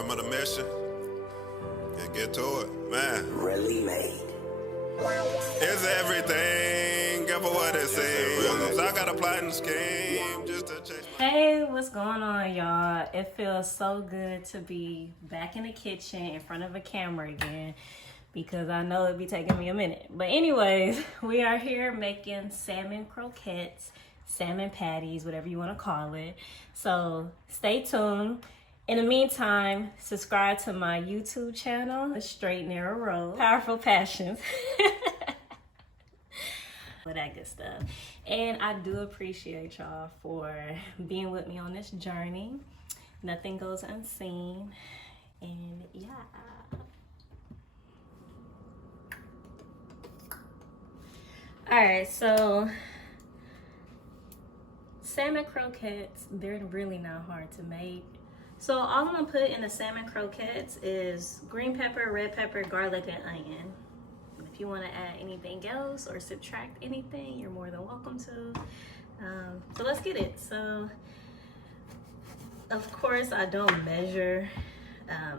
remember the mission and get to it, man. Really made. It's everything ever what it seems. I got a plotting scheme just to chase my... Hey, what's going on, y'all? It feels so good to be back in the kitchen in front of a camera again because I know it'd be taking me a minute. But anyways, we are here making salmon croquettes, salmon patties, whatever you want to call it. So stay tuned. In the meantime, subscribe to my YouTube channel, The Straight Narrow Road, Powerful Passions. All that good stuff. And I do appreciate y'all for being with me on this journey. Nothing goes unseen. And yeah. Alright, so salmon croquettes, they're really not hard to make. So all I'm gonna put in the salmon croquettes is green pepper, red pepper, garlic, and onion. If you want to add anything else or subtract anything, you're more than welcome to. So let's get it. So of course I don't measure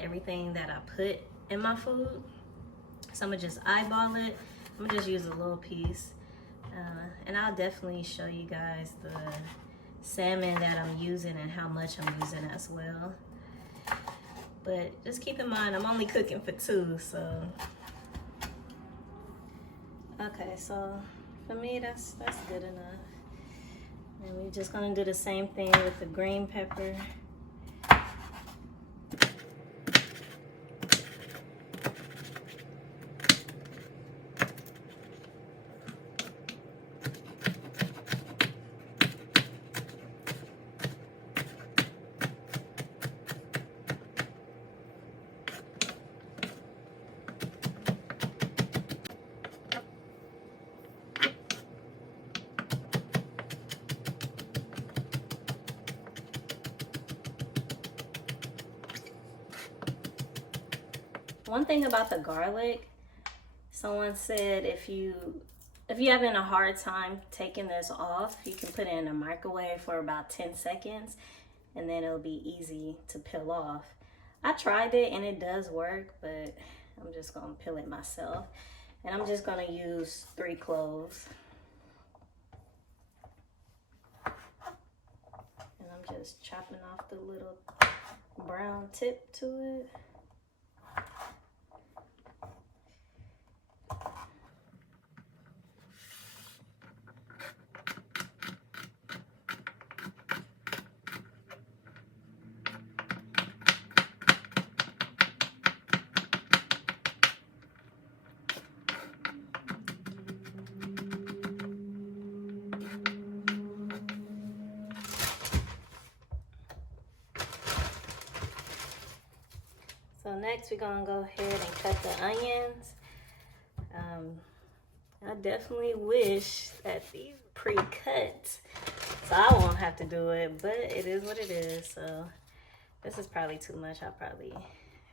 everything that I put in my food. So I'm gonna just eyeball it. I'm gonna just use a little piece. And I'll definitely show you guys the salmon that I'm using and how much I'm using as well. But just keep in mind, I'm only cooking for two, so. Okay, so for me, that's good enough. And we're just gonna do the same thing with the green pepper. One thing about the garlic, someone said if you're having a hard time taking this off, you can put it in a microwave for about 10 seconds and then it'll be easy to peel off. I tried it and it does work, but I'm just gonna peel it myself. And I'm just gonna use 3 cloves. And I'm just chopping off the little brown tip to it. So next we're gonna go ahead and cut the onions. I definitely wish that these were pre-cut, so I won't have to do it, but it is what it is. So this is probably too much. I'll probably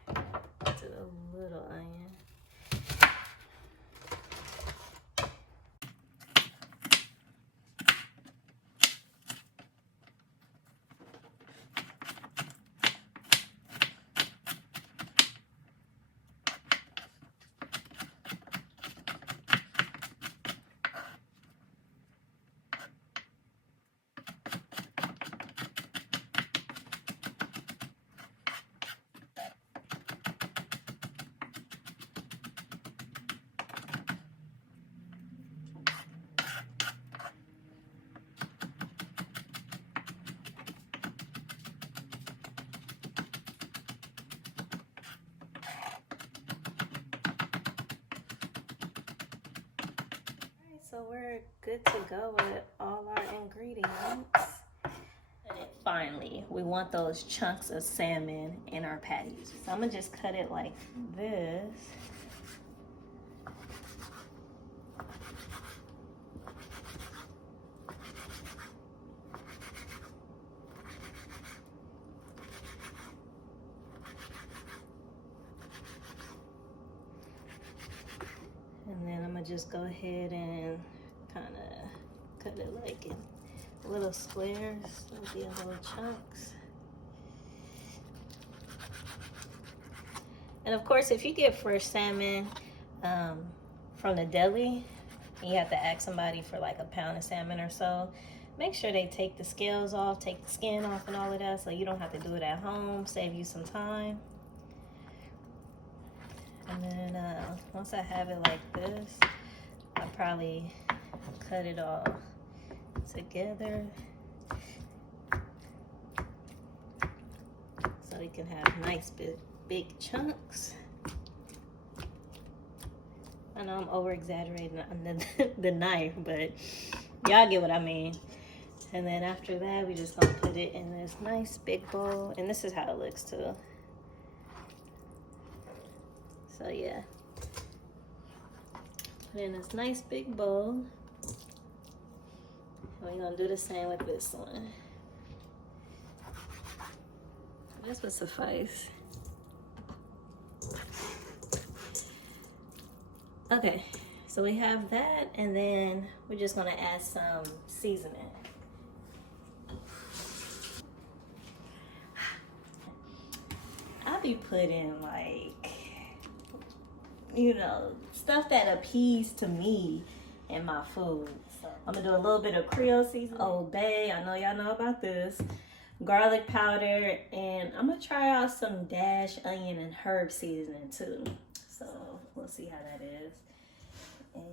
do a little onion. So we're good to go with all our ingredients. And finally, we want those chunks of salmon in our patties. So I'm gonna just cut it like this. And then I'm gonna just go ahead and kind of cut it like in little squares, like the little chunks. And of course, if you get fresh salmon from the deli, and you have to ask somebody for like a pound of salmon or so, make sure they take the scales off, take the skin off and all of that, so you don't have to do it at home, save you some time. And then once I have it like this, I'll probably cut it all together so they can have nice big chunks. I know I'm over exaggerating on the knife, but y'all get what I mean. And then after that, we just gonna put it in this nice big bowl, and this is how it looks too. So yeah, put in this nice big bowl. We're gonna do the same with this one. This would suffice. Okay, so we have that, and then we're just gonna add some seasoning. I'll be putting like, you know, stuff that appeals to me in my food. So I'm gonna do a little bit of Creole Seasoning, Old Bay, I know y'all know about this, garlic powder, and I'm gonna try out some dash, onion, and herb seasoning too. So we'll see how that is. And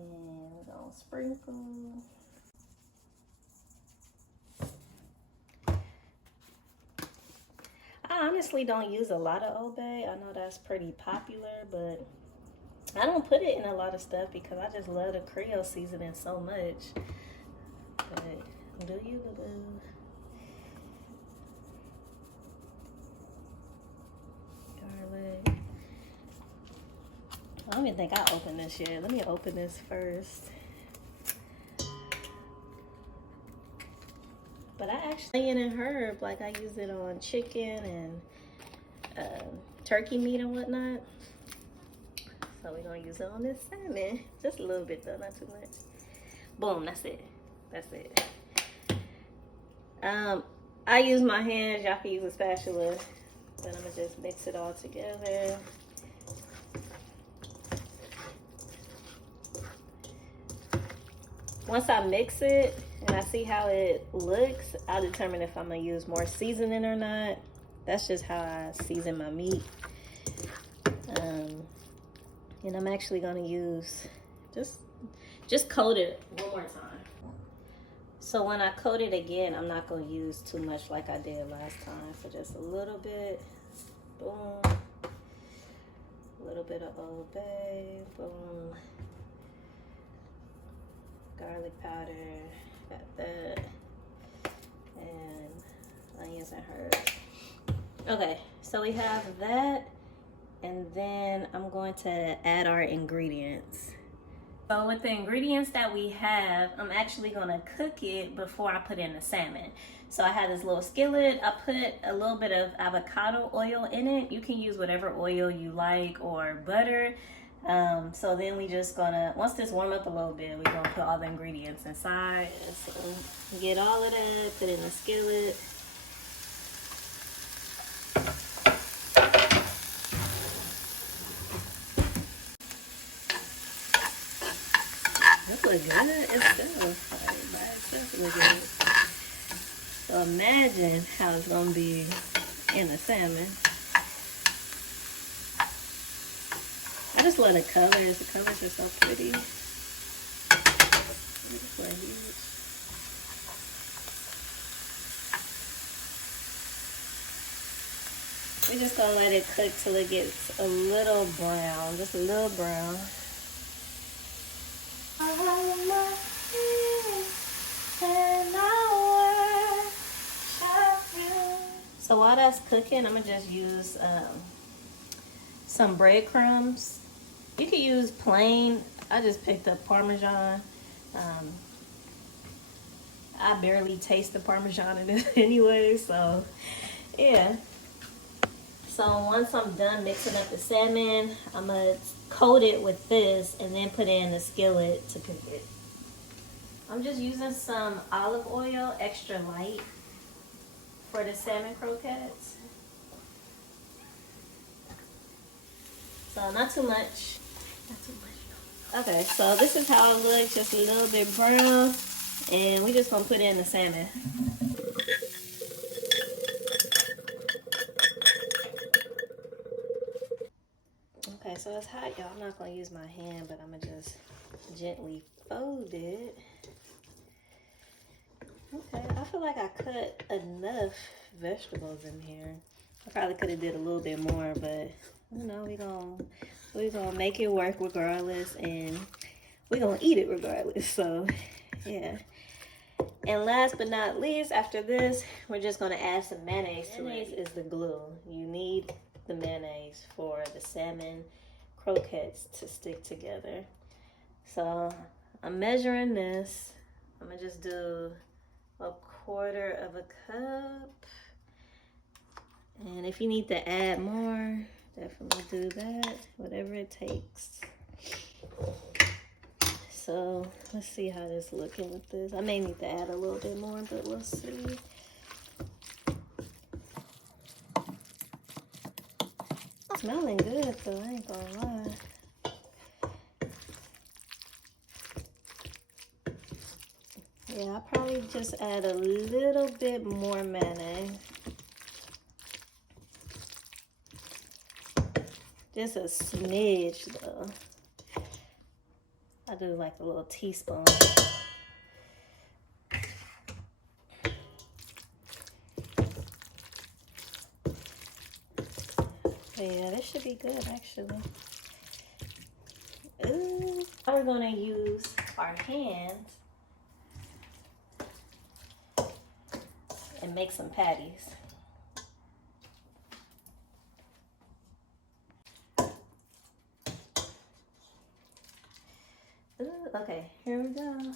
we're gonna sprinkle. I honestly don't use a lot of Old Bay. I know that's pretty popular, but I don't put it in a lot of stuff because I just love the Creole seasoning so much. But do you, boo-boo? Garlic. I don't even think I opened this yet. Let me open this first. But I actually onion and herb, like I use it on chicken and turkey meat and whatnot. So we're gonna use it on this salmon. Just a little bit though, not too much. Boom, that's it. That's it. I use my hands, y'all can use a spatula. But I'm gonna just mix it all together. Once I mix it and I see how it looks, I'll determine if I'm gonna use more seasoning or not. That's just how I season my meat. And I'm actually gonna use, just coat it one more time. So when I coat it again, I'm not gonna use too much like I did last time. So just a little bit, boom. A little bit of Old Bay, boom. Garlic powder, got that, and onions and herbs. Okay, so we have that, and then I'm going to add our ingredients. So with the ingredients that we have, I'm actually gonna cook it before I put in the salmon. So I have this little skillet. I put a little bit of avocado oil in it. You can use whatever oil you like or butter. So then we just gonna, once this warm up a little bit, we're gonna put all the ingredients inside. So get all of that, put in the skillet. That look good itself. Like, by itself look good. So imagine how it's gonna be in the salmon. I just love the colors. The colors are so pretty. We're just gonna let it cook till it gets a little brown, just a little brown. So while that's cooking, I'm gonna just use some breadcrumbs. You could use plain. I just picked up Parmesan. I barely taste the Parmesan in it anyway, so yeah. So once I'm done mixing up the salmon, I'm gonna coat it with this and then put it in the skillet to cook it. I'm just using some olive oil, extra light, for the salmon croquettes. So not too much. Not too much. Okay, so this is how it looks, just a little bit brown. And we just gonna put in the salmon. Okay, so it's hot, y'all. I'm not gonna use my hand, but I'm gonna just gently fold it. Okay, I feel like I cut enough vegetables in here. I probably could have did a little bit more, but you know, we're gonna make it work regardless, and we're gonna eat it regardless. So yeah. And last but not least, after this, we're just gonna add some mayonnaise to it. Mayonnaise is the glue. You need the mayonnaise for the salmon croquettes to stick together. So I'm measuring this. I'm gonna just do 1/4 cup. And if you need to add more, definitely do that, whatever it takes. So let's see how this looking with this. I may need to add a little bit more, but we'll see. Smelling good though, I ain't gonna lie. Yeah, I'll probably just add a little bit more mayonnaise. Just a smidge though. I do like a little teaspoon. Yeah, this should be good actually. Ooh. Now we're gonna use our hands and make some patties. Ooh, okay, here we go.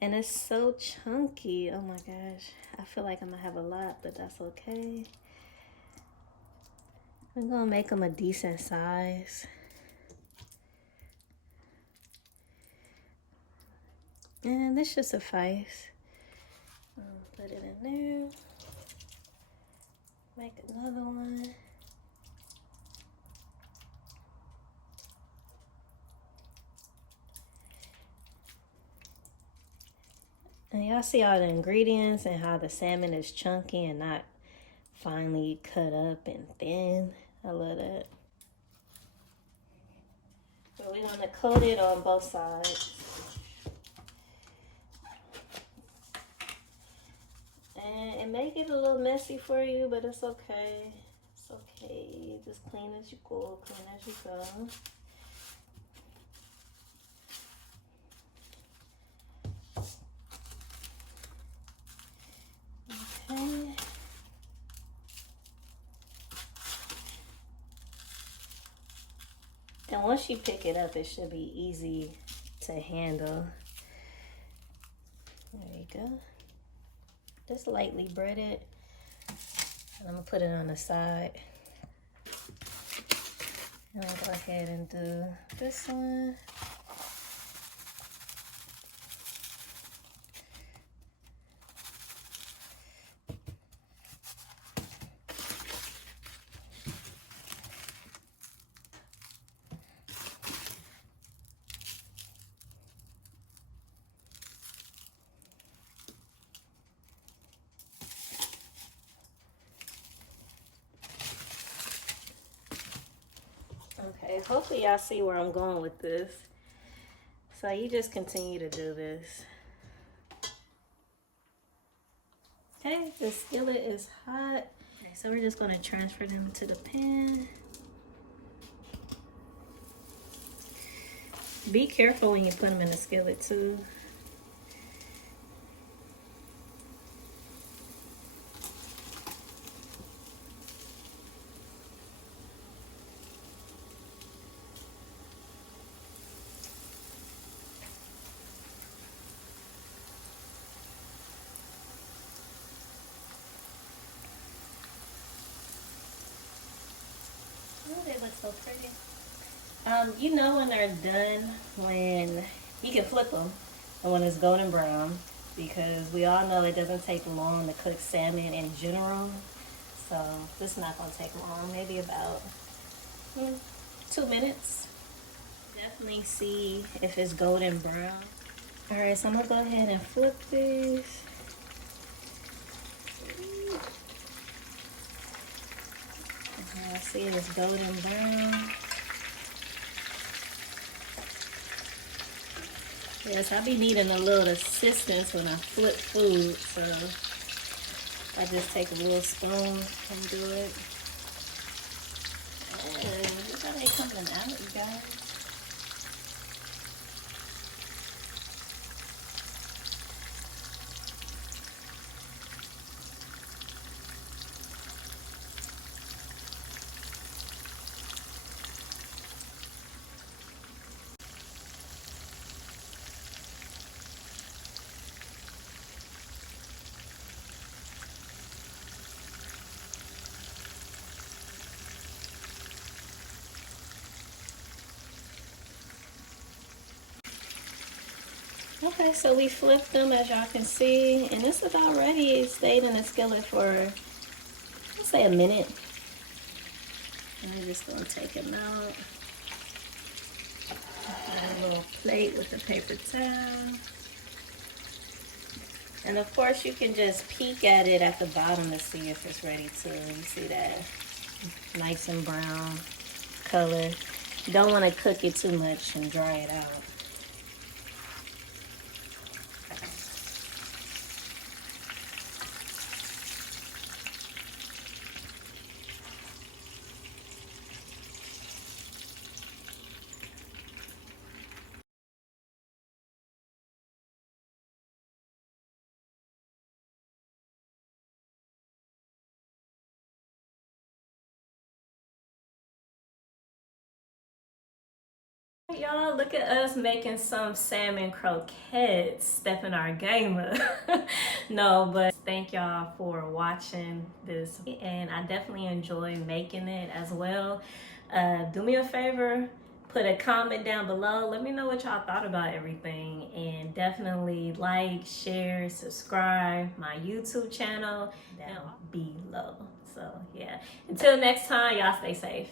And it's so chunky. Oh my gosh. I feel like I'm gonna have a lot, but that's okay. I'm gonna make them a decent size. And this should suffice. Put it in there. Make another one. And y'all see all the ingredients and how the salmon is chunky and not finely cut up and thin. I love that. So we're gonna coat it on both sides. And it may get a little messy for you, but it's okay. It's okay. Just clean as you go, clean as you go. Okay. And once you pick it up, it should be easy to handle. There you go. Just lightly bread it. And I'm gonna put it on the side. And I'll go ahead and do this one. Okay, hopefully y'all see where I'm going with this. So you just continue to do this. Okay, the skillet is hot. Okay, so we're just gonna transfer them to the pan. Be careful when you put them in the skillet too. Oh, they look so pretty. You know when they're done when you can flip them and when it's golden brown, because we all know it doesn't take long to cook salmon in general. So this is not gonna take long, maybe about 2 minutes. Definitely see if it's golden brown. All right, so I'm gonna go ahead and flip this. I see it is golden brown. Yes, I be needing a little assistance when I flip food, so I just take a little spoon and do it. And look how they coming out, you guys. Okay, so we flipped them as y'all can see, and it's about ready. It stayed in the skillet for, let's say, a minute. And I'm just gonna take them out. A little plate with a paper towel. And of course you can just peek at it at the bottom to see if it's ready too. You see that nice and brown color. You don't want to cook it too much and dry it out. Y'all, look at us making some salmon croquettes, stepping our game up. No, but thank y'all for watching this, and I definitely enjoy making it as well. Do me a favor, put a comment down below. Let me know what y'all thought about everything, and definitely like, share, subscribe my YouTube channel down below. So yeah, until next time, y'all stay safe.